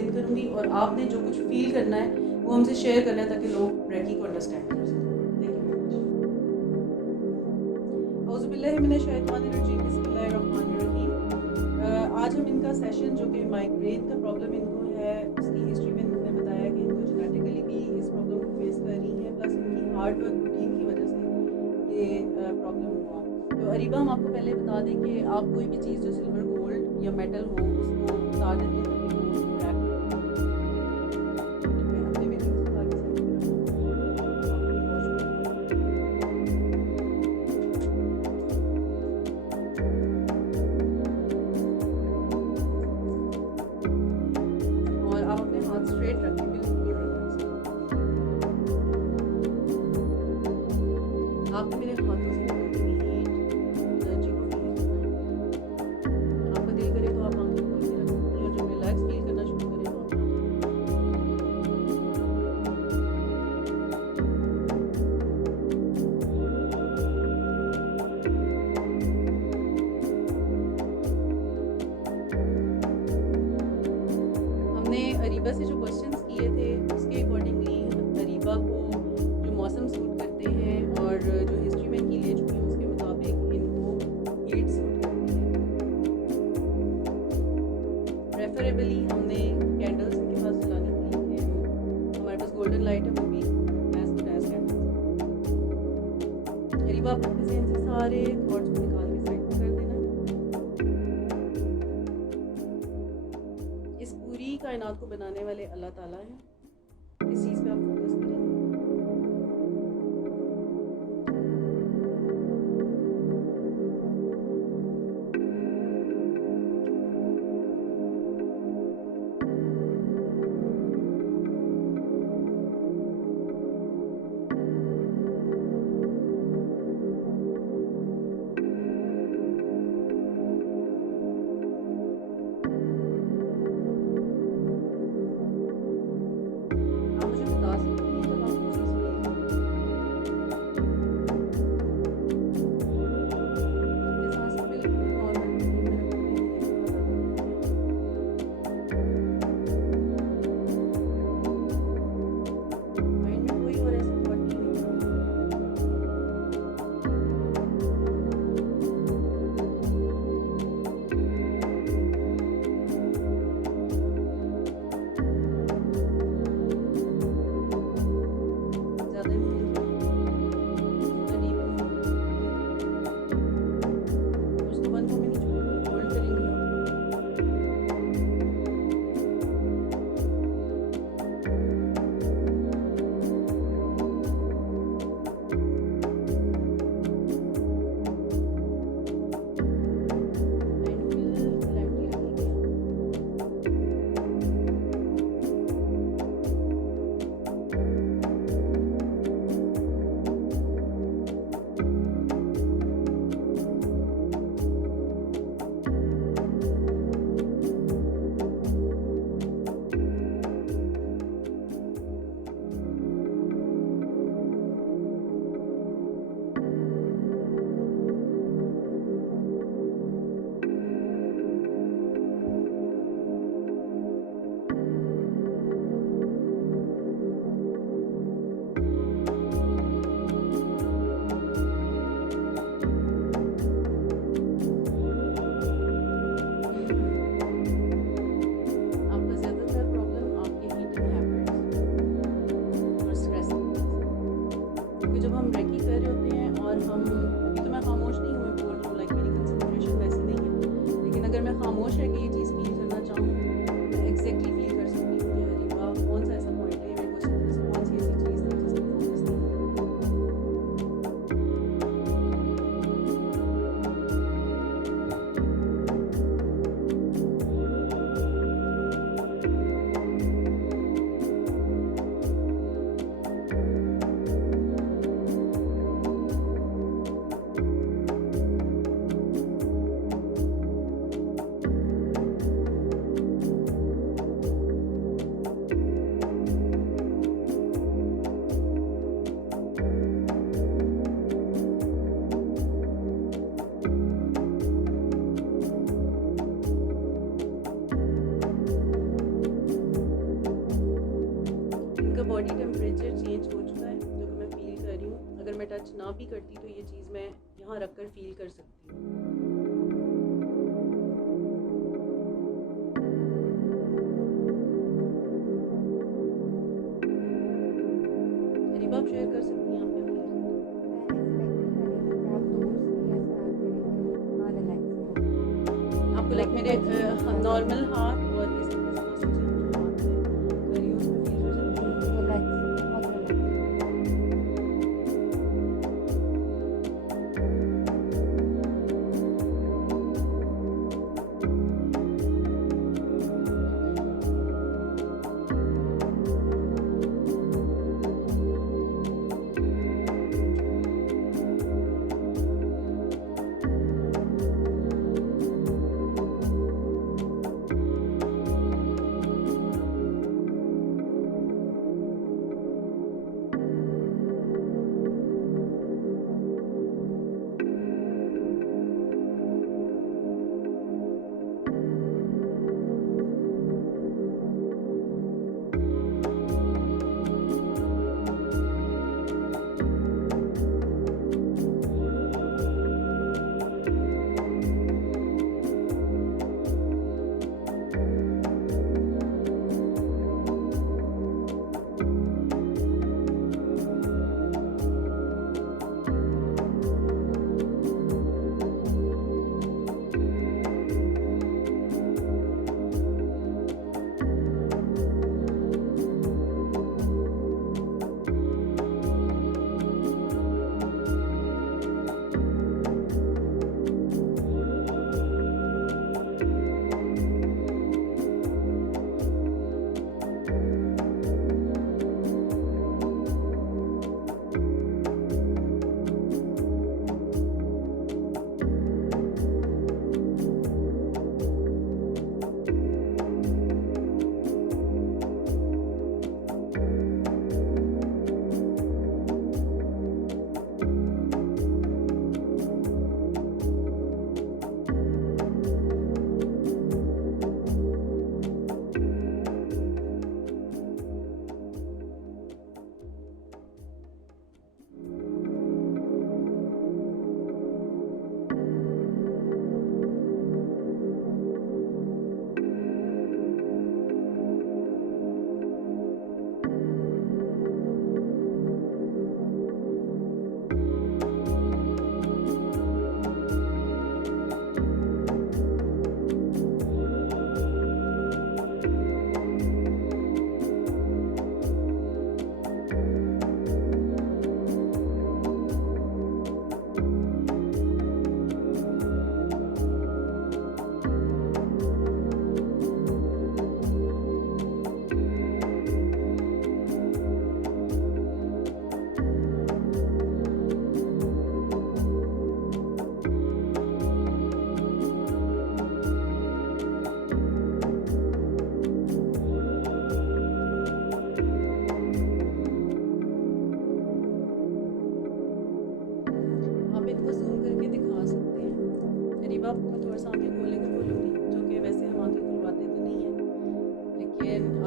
Explain करूँगी और आपने जो कुछ फील करना है वो हमसे शेयर करना है ताकि लोग रेकी को अंडरस्टैंड कर सकें। औज़ुबिल्लाहिमिनश्शैतानिर्रजीम, बिस्मिल्लाहिर्रहमानिर्रहीम। आज हम इनका सेशन जो कि माइग्रेन का प्रॉब्लम इनको है उसकी हिस्ट्री में इन्होंने बताया कि इनको जेनेटिकली भी इस प्रॉब्लम को फेस कर रही हैं, प्लस इनकी हार्ड वर्क रूटीन की वजह से ये प्रॉब्लम हुआ। तो अरीबा, हम आपको पहले बता दें कि आप कोई भी चीज़ जो सिल्वर, गोल्ड या मेटल हो उसको उतार देते हैं ताकि वो क्रैक हो। मैं अपने वीडियो से आगे से और आप अपने हाथ स्ट्रेट रखें, बिल्कुल रिलैक्स। आपको मेरे हाथों से एनर्जी को फील करना है। आपको दिल करे तो आप आंखें खोल के रख सकती हैं और जब रिलैक्स फील करना शुरू करें तो आप हमने अरीबा से जो क्वेश्चंस किए थे उसके अकॉर्डिंगली अरीबा को जो मौसम सूट करते हैं और जो हिस्ट्री में इनकी ले चुकी है उसके मुताबिक इनको हीट सूट करती है। प्रेफरेबली हमने कैंडल्स इनके पास जलाने के लिए हमारे पास गोल्डन लाइट है, वो भी as good as candles. Areeba, आप अपने ज़हन से सारे थॉट्स को निकाल के साइड में कर देना। इस पूरी कायनात को बनाने वाले अल्लाह ताला हैं, इस चीज़ पे आप फोकस करेंगे। आप मुझे बता सकती हैं बॉडी टेम्परेचर चेंज हो चुका है जो कि मैं फील कर रही हूँ। अगर मैं टच ना भी करती तो ये चीज़ मैं यहाँ रख कर फील कर सकती हूँ। अरीबा आप शेयर कर सकती हैं आप क्या फील कर रही हैं? आपको लाइक मेरे नॉर्मल हाथ और इस पॉजिटिव जो हाथ है कर रही हूँ उसमें फील कर सकती हूँ।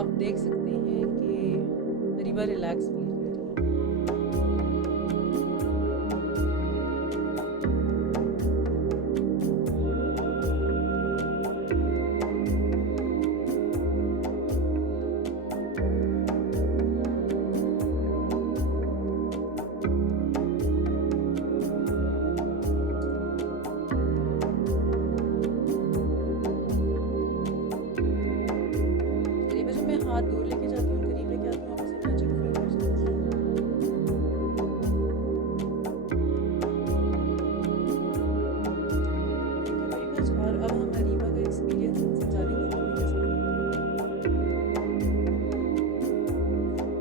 आप देख सकते हैं कि रिवर रिलैक्स फील कर रही है। हाथ दूर लेके जाती हूँ, करीब लेके आती हूँ, आप इसे टचिंग फील कर सकती हैं। Thank you very much। और अब हम अरीबा का एक्सपीरियंस इनसे जानेंगे कि उन्हें कैसा फील होता है।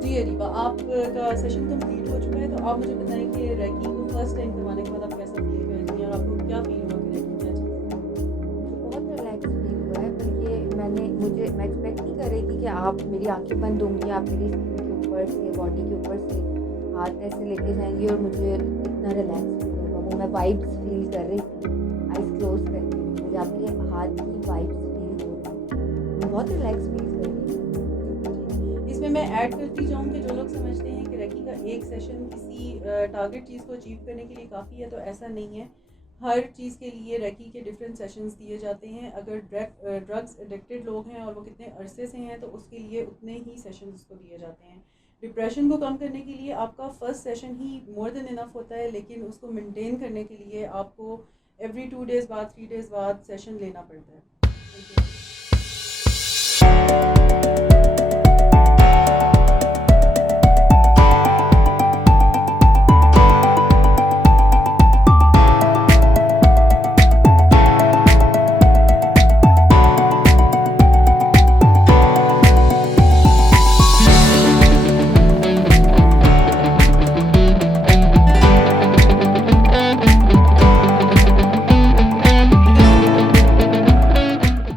जी अरीबा, आपका सेशन कंप्लीट हो चुका है, तो आप मुझे बताएं कि रेकी को फर्स्ट टाइम करवाने के बाद आप कैसा फील कर रही हैं और आपको क्या फील हुआ कि रेकी क्या चीज़ है? बहुत रिलैक्स फील हुआ है, बल्कि मैं एक्सपेक्ट नहीं कर रही थी कि आप मेरी आंखें बंद होंगी, आप मेरी स्किन के ऊपर से, बॉडी के ऊपर से हाथ ऐसे लेके जाएंगी और मुझे इतना रिलैक्स फील होगा। वो मैं वाइब्स फील कर रही थी आइज़ क्लोज करके, मुझे आपके हाथ की वाइब्स फील हो रही थी, मैं बहुत रिलैक्स फील कर रही थी। इसमें मैं ऐड करती जाऊँ कि जो लोग समझते हैं कि रेकी का एक सेशन किसी टारगेट चीज़ को अचीव करने के लिए काफ़ी है, तो ऐसा नहीं है। हर चीज़ के लिए रेकी के डिफरेंट सेशंस दिए जाते हैं। अगर ड्रग्स एडिक्टेड लोग हैं और वो कितने अरसे से हैं, तो उसके लिए उतने ही सेशंस उसको दिए जाते हैं। डिप्रेशन को कम करने के लिए आपका फर्स्ट सेशन ही मोर देन इनफ होता है, लेकिन उसको मेंटेन करने के लिए आपको एवरी 2 डेज़ बाद 3 डेज़ बाद सेशन लेना पड़ता है।